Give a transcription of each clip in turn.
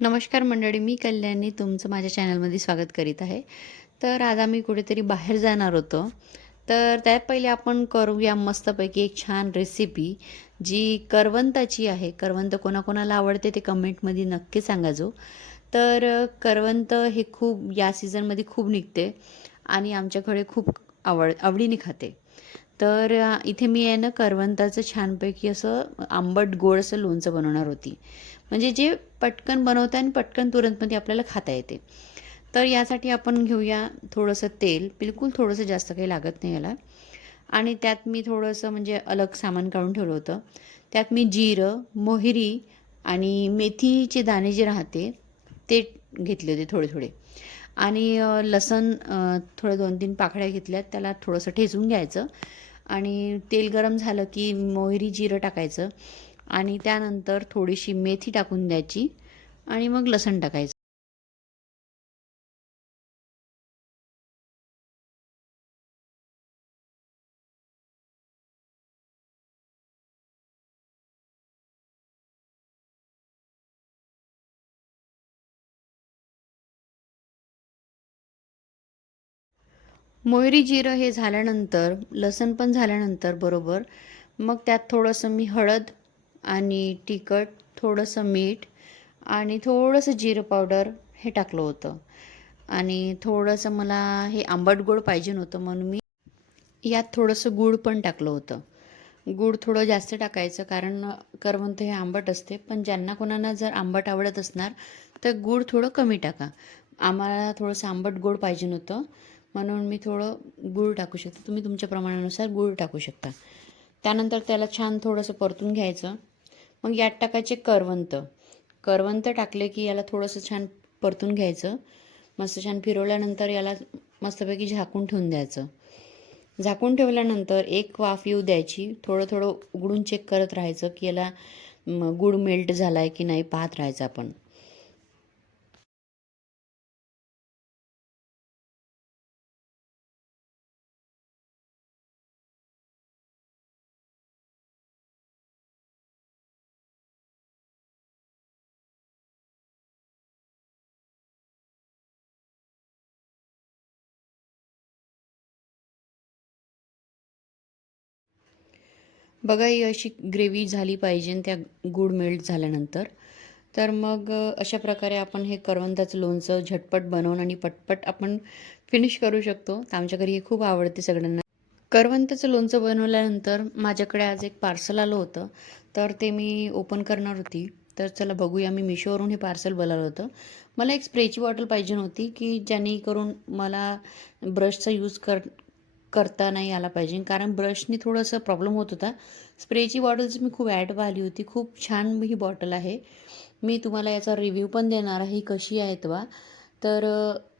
नमस्कार मंडळी मी कल्याणी तुमचं माझ्या चॅनलमध्ये स्वागत करीत आहे. तर आज आम्ही कुठेतरी बाहेर जाणार होतो. तर त्यात पहिले आपण करूया मस्तपैकी एक छान रेसिपी जी करवंताची आहे. करवंत कोणाकोणाला आवडते ते कमेंटमध्ये नक्की सांगा जो. तर करवंत हे खूप या सीझनमध्ये खूप निघते आणि आमच्याकडे खूप आवड आवडीने खाते. तर इथे मी आहे ना करवंताचं छानपैकी असं आंबट गोड असं लोणचं बनवणार होती. म्हणजे जे पटकन बनवता आणि पटकन तुरंतमध्ये आपल्याला खाता येते. तर यासाठी आपण घेऊया थोडंसं तेल. बिलकुल थोडंसं जास्त काही लागत नाही याला. आणि त्यात मी थोडंसं म्हणजे अलग सामान काढून ठेवलं होतं. त्यात मी जिरं मोहरी आणि मेथीचे दाणे जे राहते ते घेतले होते थोडे थोडे. आणि लसण थोडं दोन तीन पाकळ्या घेतल्यात त्याला थोडंसं ठेचून घ्यायचं. आणि तेल गरम झालं की मोहरी जिरं टाकायचं. आणि त्यानंतर थोडीशी मेथी टाकून द्यायची आणि मग लसण टाकायचं. मोहरी जिरं हे झाल्यानंतर लसण पण झाल्यानंतर बरोबर मग त्यात थोडंसं मी हळद आणि तिखट थोडंसं मीठ आणि थोडंसं जिरं पावडर हे टाकलं होतं. आणि थोडंसं मला हे आंबट गोड पाहिजे नव्हतं म्हणून मी यात थोडंसं गूळ पण टाकलं होतं. गूळ थोडं जास्त टाकायचं कारण करवंत हे आंबट असते. पण ज्यांना कोणाला जर आंबट आवडत असणार तर गूळ थोडं कमी टाका. आम्हाला थोडंसं आंबट गोड पाहिजे नव्हतं म्हणून मी थोडं गूळ टाकू शकते. तुम्ही तुमच्या प्रमाणानुसार गूळ टाकू शकता. त्यानंतर त्याला छान थोडंसं परतून घ्यायचं. मग यात टाकायचे करवंत. करवंत टाकले की याला थोडंसं छान परतून घ्यायचं. मस्त छान फिरवल्यानंतर याला मस्तपैकी झाकून ठेवून द्यायचं. झाकून ठेवल्यानंतर एक वाफ येऊ द्यायची. थोडं थोडं उघडून चेक करत राहायचं की याला गुड मेल्ट झाला आहे की नाही पाहत राहायचं आपण. बघा ही अशी ग्रेव्ही झाली पाहिजे त्या गूळ मेल्ट झाल्यानंतर. तर मग अशा प्रकारे आपण हे करवंदाचं लोणचं झटपट बनवून आणि पटपट आपण फिनिश करू शकतो. तर आमच्या घरी हे खूप आवडते सगळ्यांना. करवंताचं लोणचं बनवल्यानंतर माझ्याकडे आज एक पार्सल आलं होतं. तर ते मी ओपन करणार होती. तर चला बघूया मी मिशोवरून हे पार्सल बोलावलं होतं. मला एक स्प्रेची बॉटल पाहिजे होती की जेणेकरून मला ब्रशचा यूज कर करता नाही आला पाहिजे. कारण ब्रशनी थोडंसं प्रॉब्लेम होत होता. स्प्रेची बॉटल्स मी खूप ॲड पाहिली होती. खूप छान ही बॉटल आहे. मी तुम्हाला याचा रिव्ह्यू पण देणार आहे. ही कशी आहे वा तर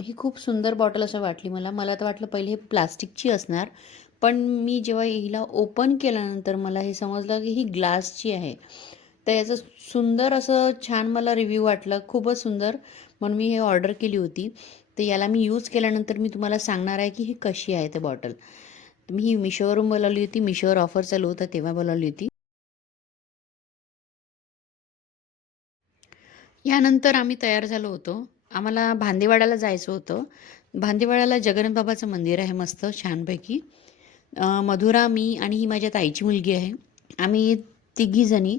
ही खूप सुंदर बॉटल असं वाटली मला. मला तर वाटलं पहिले हे प्लास्टिकची असणार. पण मी जेव्हा हिला ओपन केल्यानंतर मला हे समजलं की ही ग्लासची आहे. तर याचं सुंदर असं छान मला रिव्ह्यू वाटलं. खूपच सुंदर. म्हणून मी हे ऑर्डर केली होती. तर याला मी यूज केल्यानंतर मी तुम्हाला सांगणार आहे की ही कशी आहे ते बॉटल मी ही मिशोवरून बोलावली होती मिशोवर ऑफर चालू होता तेव्हा बोलावली होती. यानंतर आम्ही तयार झालो होतो. आम्हाला भांदेवाड्याला जायचं होतं. भांदेवाड्याला जगन्नाथबाबाचं मंदिर आहे मस्त छानपैकी. मधुरा मी आणि ही माझ्या ताईची मुलगी आहे. आम्ही तिघी जणी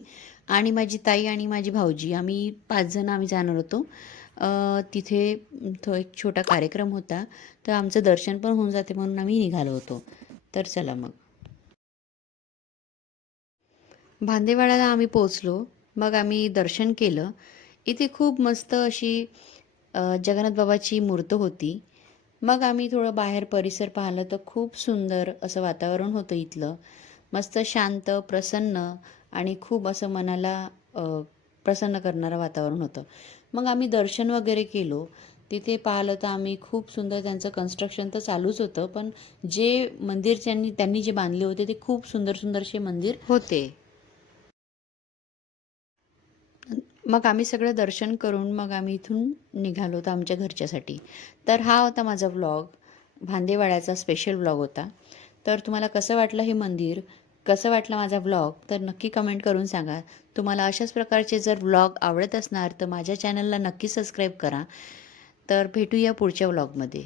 आणि माझी ताई आणि माझी भाऊजी आम्ही पाच जण आम्ही जाणार होतो. तिथे तो एक छोटा कार्यक्रम होता. तर आमचं दर्शन पण होऊन जाते म्हणून आम्ही निघालो होतो. तर चला मग. भांदेवाड्याला आम्ही पोचलो मग आम्ही दर्शन केलं. इथे खूप मस्त अशी जगन्नाथ बाबाची मूर्त होती. मग आम्ही थोडं बाहेर परिसर पाहिलं तर खूप सुंदर असं वातावरण होतं इथलं. मस्त शांत प्रसन्न आणि खूप असं मनाला प्रसन्न करणारं वातावरण होतं. मग आम्ही दर्शन वगैरे केलो. तिथे पाहिलं तर आम्ही खूप सुंदर त्यांचं कन्स्ट्रक्शन तर चालूच होतं. पण जे मंदिर त्यांनी त्यांनी जे बांधले होते ते खूप सुंदर सुंदरसे मंदिर होते. मग आम्ही सगळं दर्शन करून मग आम्ही इथून निघालो होतो आमच्या घरच्यासाठी. तर हा होता माझा व्लॉग भांदेवाड्याचा स्पेशल व्लॉग होता. तर तुम्हाला कसं वाटलं हे मंदिर? कसं वाटलं माझा व्लॉग तर नक्की कमेंट करून सांगा. तुम्हाला अशाच प्रकारचे जर व्लॉग आवडत असणार तर माझ्या चॅनलला नक्की सबस्क्राईब करा. तर भेटूया पुढच्या व्लॉगमध्ये